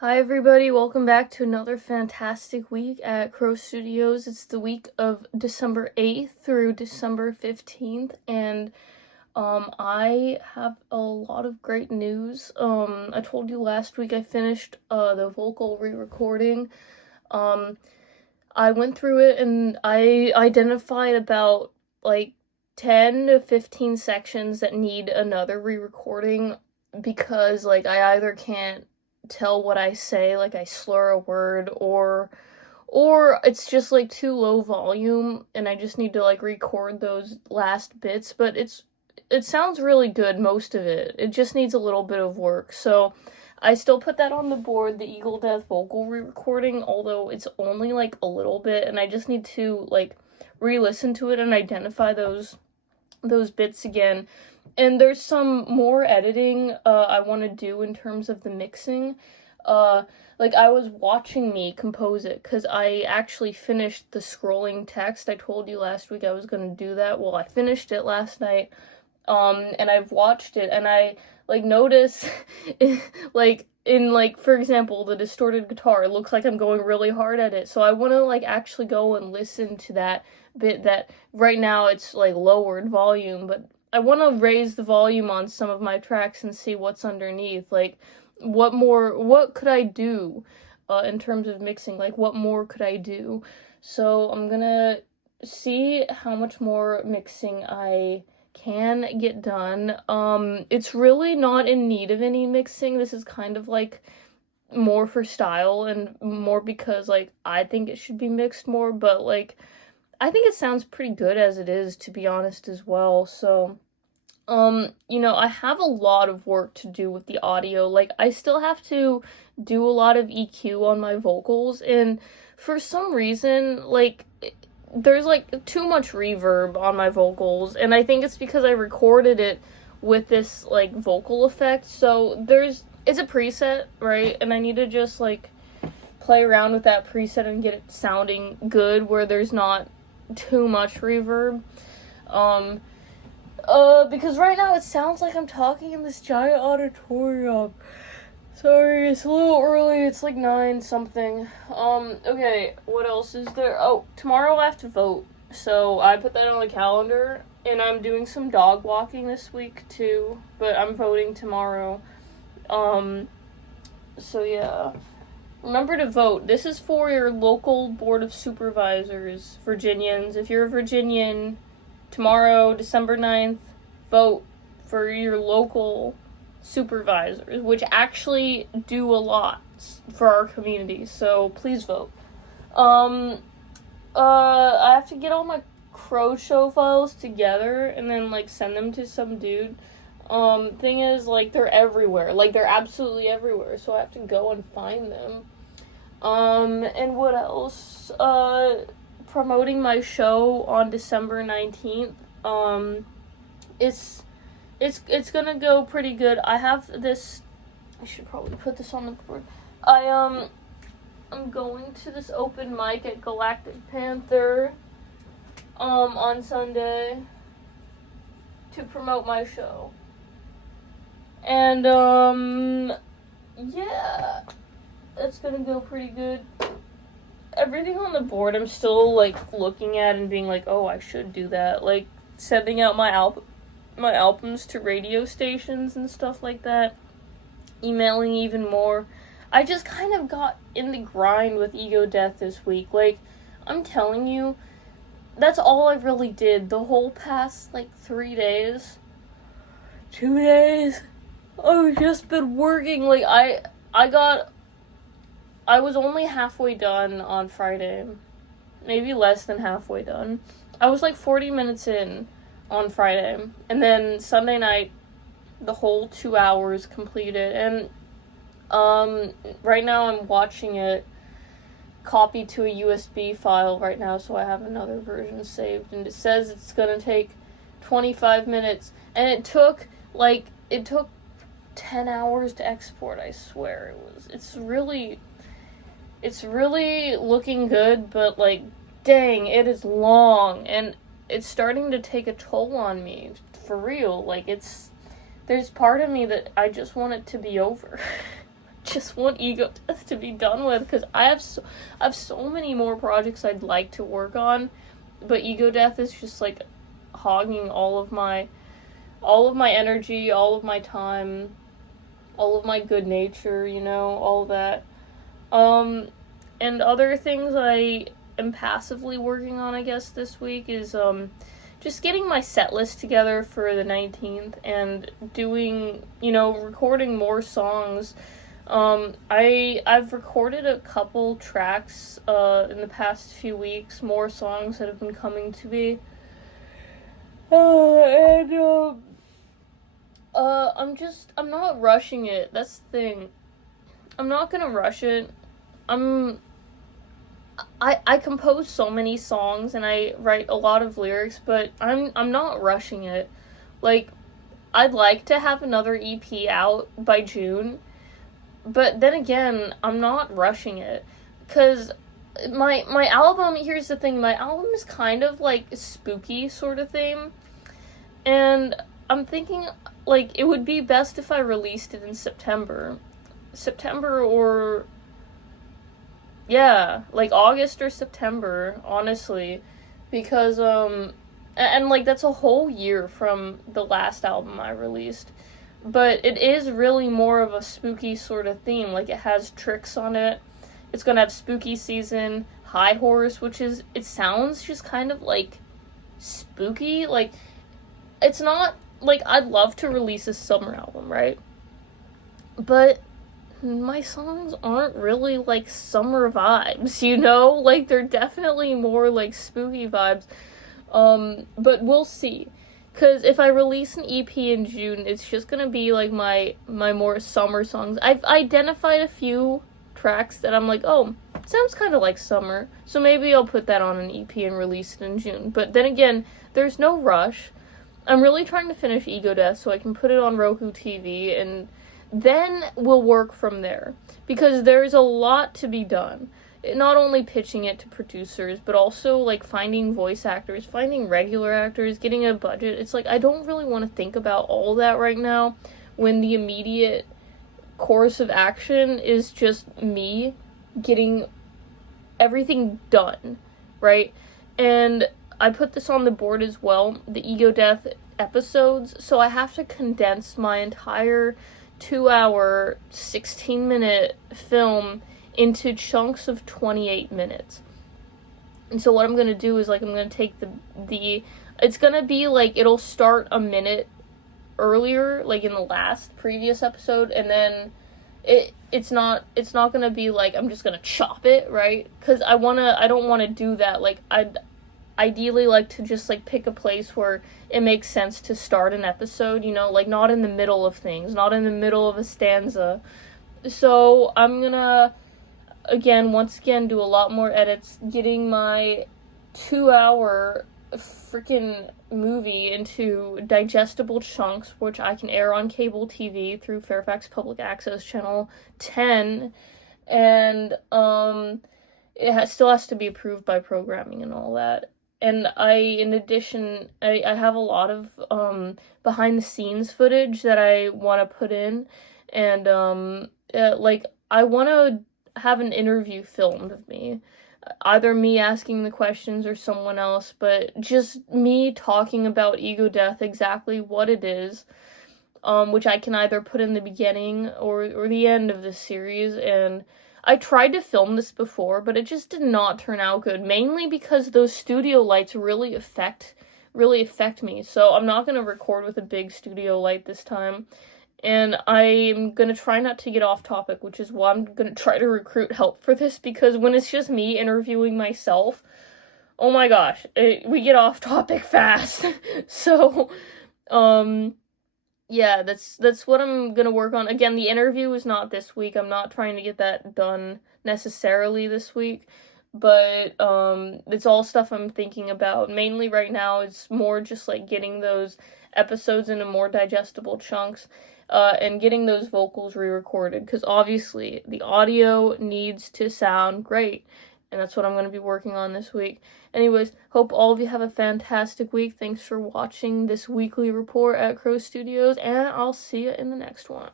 Hi everybody, welcome back to another fantastic week at Crow Studios. It's the week of December 8th through December 15th, and I have a lot of great news. I told you last week I finished the vocal re-recording. I went through it and I identified about like 10 to 15 sections that need another re-recording because I either can't tell what I say, like I slur a word, or it's just too low volume and I just need to record those last bits, but it sounds really good, most of it. It just needs a little bit of work. So I still put that on the board, the Eagle Death vocal re-recording, although it's only a little bit and I just need to re-listen to it and identify those bits again. And there's some more editing I want to do in terms of the mixing. I was watching me compose it because I actually finished the scrolling text. I told you last week I was going to do that. Well, I finished it last night. And I've watched it and I notice for example, the distorted guitar, it looks like I'm going really hard at it. So I want to actually go and listen to that bit that right now it's lowered volume, but I want to raise the volume on some of my tracks and see what's underneath. What could I do in terms of mixing? What more could I do? So I'm gonna see how much more mixing I can get done. It's really not in need of any mixing. This is kind of more for style and more because I think it should be mixed more, but I think it sounds pretty good as it is, to be honest, as well. So I have a lot of work to do with the audio. I still have to do a lot of EQ on my vocals, and for some reason, there's too much reverb on my vocals, and I think it's because I recorded it with this vocal effect. So it's a preset, right? And I need to just play around with that preset and get it sounding good where there's not too much reverb. Because right now it sounds like I'm talking in this giant auditorium. Sorry, it's a little early, it's 9 something. Okay, what else is there? Oh, tomorrow I have to vote, so I put that on the calendar, and I'm doing some dog walking this week too, but I'm voting tomorrow. So yeah. Remember to vote. This is for your local board of supervisors, Virginians. If you're a Virginian, tomorrow, December 9th, vote for your local supervisors, which actually do a lot for our community, so please vote. I have to get all my Crow Show files together and then send them to some dude. Thing is, they're everywhere, they're absolutely everywhere, so I have to go and find them. And what else? Promoting my show on December 19th. It's gonna go pretty good. I have this, I should probably put this on the board. I'm going to this open mic at Galactic Panther, on Sunday to promote my show. And, yeah, it's gonna go pretty good. Everything on the board I'm still looking at and being oh, I should do that, sending out my albums to radio stations and stuff like that, emailing even more. I just kind of got in the grind with Ego Death this week. I'm telling you, that's all I really did the whole past 3 days, 2 days. I've just been working. I was only halfway done on Friday. Maybe less than halfway done. I was 40 minutes in on Friday. And then Sunday night, the whole 2 hours completed. And right now I'm watching it copied to a USB file right now, so I have another version saved. And it says it's gonna take 25 minutes. And it took 10 hours to export, I swear. It's really looking good, but dang, it is long, and it's starting to take a toll on me, for real. There's part of me that I just want it to be over. just want Ego Death to be done with, because I have so many more projects I'd like to work on, but Ego Death is just like hogging all of my energy, all of my time, all of my good nature, you know, all that. And other things I am passively working on, I guess, this week is just getting my set list together for the 19th and doing, you know, recording more songs. I've recorded a couple tracks in the past few weeks, more songs that have been coming to me. I'm not rushing it. That's the thing. I'm not gonna rush it. I compose so many songs and I write a lot of lyrics, but I'm not rushing it. Like, I'd like to have another EP out by June, but then again, I'm not rushing it, cause my album, here's the thing, my album is kind of like a spooky sort of theme, and I'm thinking, like, it would be best if I released it in September or, yeah, like August or September, honestly, because, and like, that's a whole year from the last album I released, but it is really more of a spooky sort of theme. Like, it has tricks on it. It's gonna have Spooky Season, High Horse, which is, it sounds just kind of like spooky. Like, it's not, like, I'd love to release a summer album, right? But my songs aren't really like summer vibes, you know? Like, they're definitely more like spooky vibes. But we'll see. Because if I release an EP in June, it's just gonna be like my more summer songs. I've identified a few tracks that I'm like, oh, sounds kind of like summer, so maybe I'll put that on an EP and release it in June. But then again, there's no rush. I'm really trying to finish Ego Death so I can put it on Roku TV, and then we'll work from there, because there's a lot to be done. Not only pitching it to producers, but also, like, finding voice actors, finding regular actors, getting a budget. It's like, I don't really want to think about all that right now, when the immediate course of action is just me getting everything done, right? And I put this on the board as well, the Ego Death episodes, so I have to condense my entire 2-hour, 16-minute film into chunks of 28 minutes. And so what I'm going to do is, like, I'm going to take the it's going to be, like, it'll start a minute earlier, like, in the previous episode, and then it's not going to be, like, I'm just going to chop it, right? Because I don't want to do that. Like, I'd ideally like to just, like, pick a place where it makes sense to start an episode, you know, like, not in the middle of things, not in the middle of a stanza. So I'm gonna, once again, do a lot more edits, getting my 2-hour freaking movie into digestible chunks, which I can air on cable TV through Fairfax Public Access Channel 10, and it still has to be approved by programming and all that. And in addition, I have a lot of behind-the-scenes footage that I want to put in, and like, I want to have an interview filmed of me, either me asking the questions or someone else, but just me talking about Ego Death, exactly what it is, which I can either put in the beginning or the end of this series. And I tried to film this before, but it just did not turn out good, mainly because those studio lights really affect me. So I'm not going to record with a big studio light this time. And I'm going to try not to get off topic, which is why I'm going to try to recruit help for this, because when it's just me interviewing myself, oh my gosh, we get off topic fast. So, yeah, that's what I'm going to work on. Again, the interview is not this week. I'm not trying to get that done necessarily this week, but it's all stuff I'm thinking about. Mainly right now, it's more just, like, getting those episodes into more digestible chunks, and getting those vocals re-recorded, because obviously the audio needs to sound great, and that's what I'm going to be working on this week. Anyways, hope all of you have a fantastic week. Thanks for watching this weekly report at Crow Studios, and I'll see you in the next one.